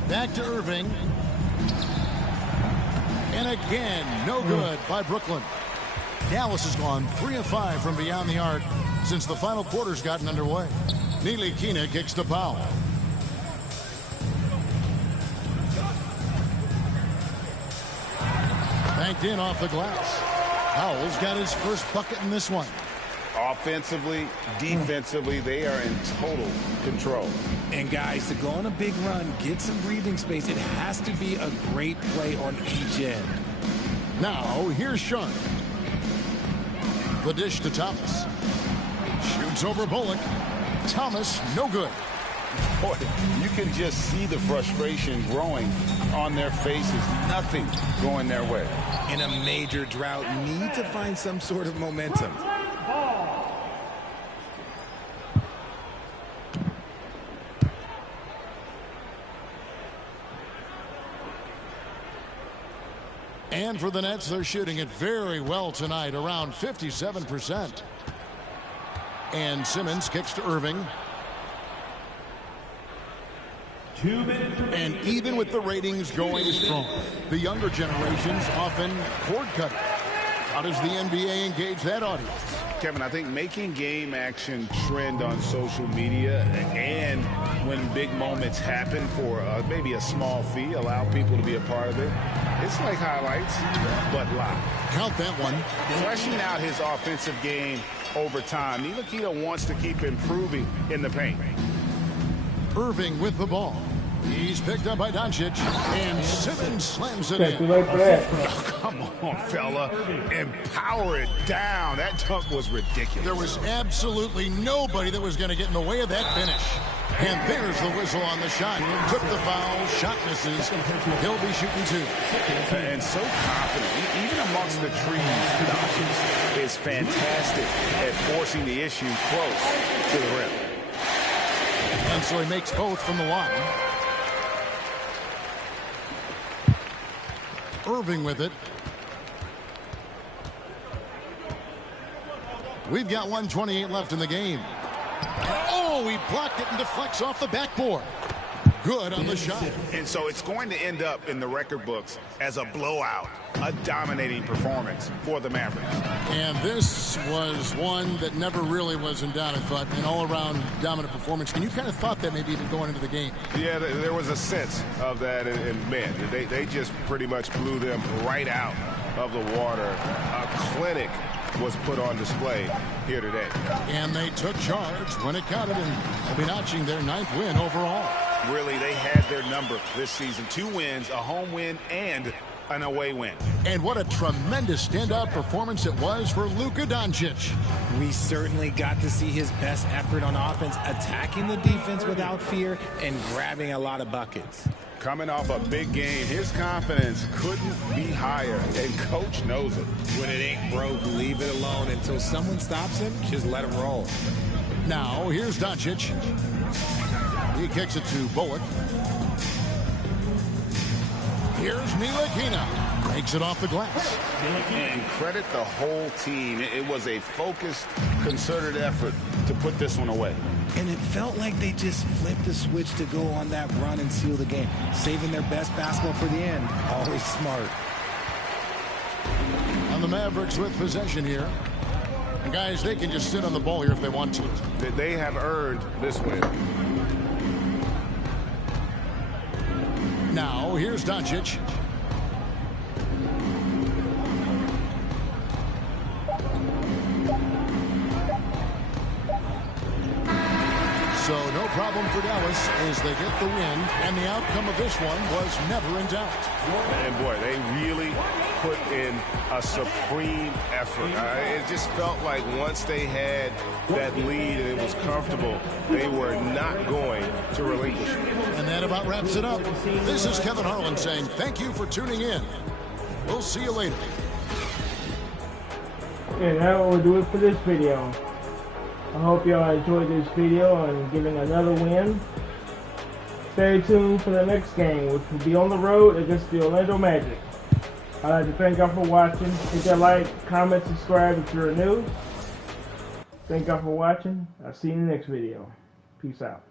Back to Irving. And again, no good by Brooklyn. Dallas has gone 3 of 5 from beyond the arc since the final quarter's gotten underway. Ntilikina kicks to Powell. Banked in off the glass. Powell's got his first bucket in this one. Offensively, defensively, they are in total control. And guys, to go on a big run, get some breathing space, it has to be a great play on each end. Now, here's Sharp. The dish to Thomas. Shoots over Bullock. Thomas, no good. Boy, you can just see the frustration growing on their faces. Nothing going their way. In a major drought, need to find some sort of momentum. And for the Nets, they're shooting it very well tonight, around 57%. And Simmons kicks to Irving. 2 minutes. And even with the ratings going strong, the younger generations often cord cutting. How does the NBA engage that audience? Kevin, I think making game action trend on social media and big moments happen for maybe a small fee, allow people to be a part of it. It's like highlights, but live. Count that one. Fleshing out his offensive game over time. Ntilikina wants to keep improving in the paint. Irving with the ball. He's picked up by Doncic, and Simmons slams it Too in. late for that. Oh, come on, fella. And power it down. That dunk was ridiculous. There was absolutely nobody that was going to get in the way of that finish. And there's the whistle on the shot. Took the foul. Shot misses. He'll be shooting two. And so confident. Even amongst the trees, Doncic is fantastic at forcing the issue close to the rim. And so he makes both from the line. Irving with it. We've got 1:28 left in the game. Oh, he blocked it and deflects off the backboard. Good on the shot. And so it's going to end up in the record books as a blowout, a dominating performance for the Mavericks. And this was one that never really was in doubt, I thought, an all-around dominant performance. And you kind of thought that maybe even going into the game. Yeah, there was a sense of that, and man, they just pretty much blew them right out of the water. A clinic was put on display here today. And they took charge when it counted, and will be notching their 9th win overall. Really, they had their number this season. 2 wins, a home win, and an away win. And what a tremendous standout performance it was for Luka Doncic. We certainly got to see his best effort on offense, attacking the defense without fear and grabbing a lot of buckets. Coming off a big game, his confidence couldn't be higher, and coach knows it. When it ain't broke, leave it alone until someone stops him. Just let him roll. Now, here's Doncic. He kicks it to Bullock. Here's Ntilikina. Makes it off the glass. And credit the whole team. It was a focused, concerted effort to put this one away. And it felt like they just flipped the switch to go on that run and seal the game. Saving their best basketball for the end. Always smart. And the Mavericks with possession here. And guys, they can just sit on the ball here if they want to. They have earned this win. Now, here's Doncic. So no problem for Dallas as they get the win, and the outcome of this one was never in doubt. And boy, they really put in a supreme effort. It just felt like once they had that lead and it was comfortable, they were not going to relinquish it. And that about wraps it up. This is Kevin Harlan saying thank you for tuning in. We'll see you later. And that will do it for this video. I hope y'all enjoyed this video and getting another win. Stay tuned for the next game, which will be on the road against the Orlando Magic. I'd like to thank y'all for watching. Hit that like, comment, subscribe if you're new. Thank y'all for watching. I'll see you in the next video. Peace out.